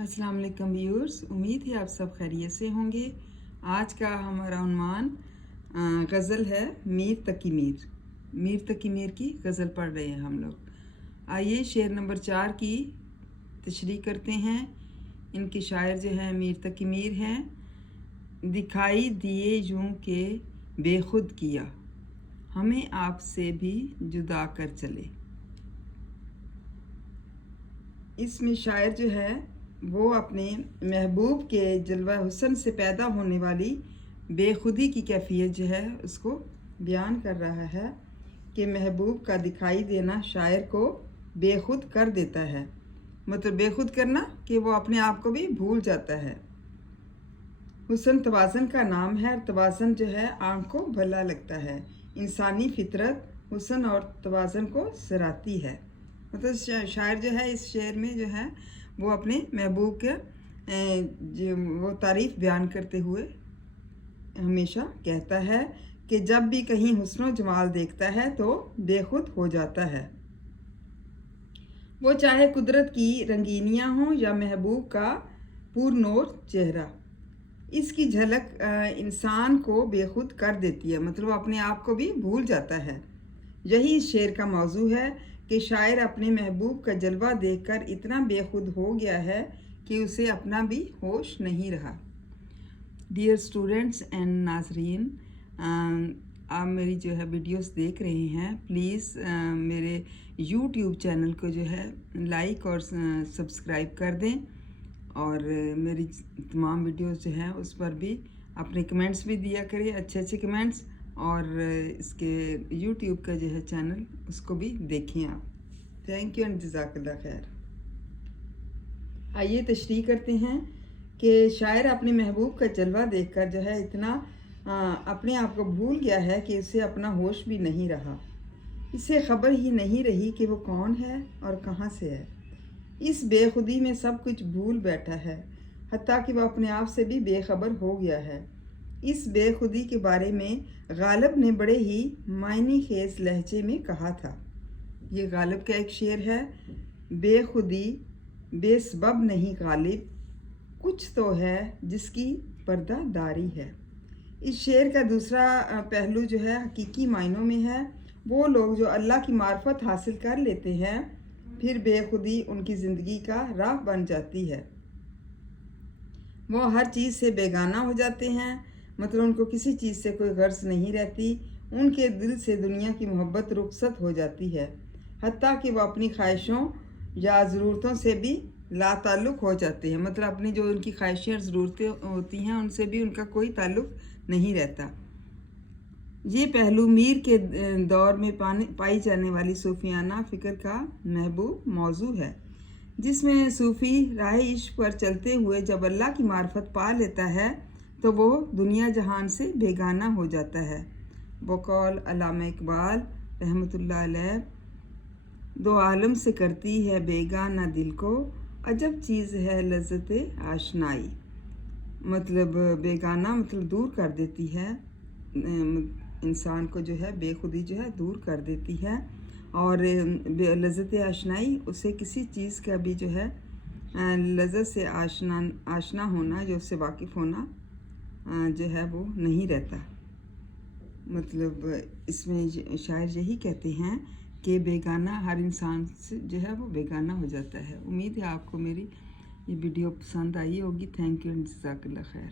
अस्सलाम वालेकुम व्यूअर्स, उम्मीद है आप सब खैरियत से होंगे। आज का हमारा उन्वान गज़ल है मीर तकी मीर। मीर तकी मीर की गज़ल पढ़ रहे हैं हम लोग। आइए शेर नंबर 4 की तशरीह करते हैं। इनके शायर जो हैं मीर तकी मीर हैं। दिखाई दिए यूं के बेखुद किया, हमें आपसे भी जुदा कर चले। इसमें शायर जो है वो अपने महबूब के जलवा हुस्न से पैदा होने वाली बेखुदी की कैफियत जो है उसको बयान कर रहा है कि महबूब का दिखाई देना शायर को बेखुद कर देता है। मतलब बेखुद करना कि वो अपने आप को भी भूल जाता है। हुस्न तवाज़न का नाम है और तवाज़न जो है आँख को भला लगता है। इंसानी फितरत हुस्न और तवाज़न को सराहती है। मतलब शायर जो है इस शेर में जो है वो अपने महबूब के वो तारीफ़ बयान करते हुए हमेशा कहता है कि जब भी कहीं हुस्न जमाल देखता है तो बेखुद हो जाता है। वो चाहे कुदरत की रंगीनियाँ हों या महबूब का पुरनूर चेहरा, इसकी झलक इंसान को बेखुद कर देती है। मतलब अपने आप को भी भूल जाता है। यही इस शेर का मौजू है कि शायर अपने महबूब का जलवा देखकर इतना बेखुद हो गया है कि उसे अपना भी होश नहीं रहा। डियर स्टूडेंट्स एंड नाज़रीन, आप मेरी जो है वीडियोस देख रहे हैं, प्लीज़ मेरे यूट्यूब चैनल को जो है लाइक और सब्सक्राइब कर दें और मेरी तमाम वीडियोस जो हैं उस पर भी अपने कमेंट्स भी दिया करें, अच्छे कमेंट्स, और इसके YouTube का जो है चैनल उसको भी देखें आप। थैंक यू एंड जज़ाकल्लाह खैर। आइए तशरीह करते हैं कि शायर अपने महबूब का जलवा देखकर जो है इतना अपने आप को भूल गया है कि उसे अपना होश भी नहीं रहा। इसे खबर ही नहीं रही कि वो कौन है और कहाँ से है। इस बेखुदी में सब कुछ भूल बैठा है, हत्ता कि वह अपने आप से भी बेखबर हो गया है। इस बेखुदी के बारे में गालिब ने बड़े ही मायने खेज लहजे में कहा था। ये गालिब का एक शेर है। बेखुदी बेसबब नहीं गालिब, कुछ तो है जिसकी पर्दादारी है। इस शेर का दूसरा पहलू जो है हकीकी मायनों में है। वो लोग जो अल्लाह की मार्फत हासिल कर लेते हैं, फिर बेखुदी उनकी ज़िंदगी का राह बन जाती है। वो हर चीज़ से बेगाना हो जाते हैं। मतलब उनको किसी चीज़ से कोई गर्ज नहीं रहती। उनके दिल से दुनिया की मोहब्बत रुखसत हो जाती है, हत्ता कि वो अपनी ख्वाहिशों या ज़रूरतों से भी लाताल्लुक़ हो जाते हैं। मतलब अपनी जो उनकी ख्वाहिशें और ज़रूरतें होती हैं उनसे भी उनका कोई ताल्लुक़ नहीं रहता। ये पहलू मीर के दौर में पाई जाने वाली सूफियाना फ़िक्र का महबूब मौजू है, जिसमें सूफ़ी राह इश्क पर चलते हुए जब अल्लाह की मार्फत पा लेता है तो वो दुनिया जहान से बेगाना हो जाता है। बकौल अल्लामा इकबाल रहमतुल्लाह अलैह, दो आलम से करती है बेगाना दिल को, अजब चीज़ है लज़्ज़त आशनाई। मतलब बेगाना मतलब दूर कर देती है, इंसान को जो है बेखुदी जो है दूर कर देती है। और लज़्ज़त आशनाई उसे किसी चीज़ का भी जो है लज़्ज़त से आशना होना, जो उससे वाकिफ़ होना जो है वो नहीं रहता। मतलब इसमें शायर यही कहते हैं कि बेगाना हर इंसान से जो है वो बेगाना हो जाता है। उम्मीद है आपको मेरी ये वीडियो पसंद आई होगी। थैंक यू एंड जज़ाकल्लाह खैर।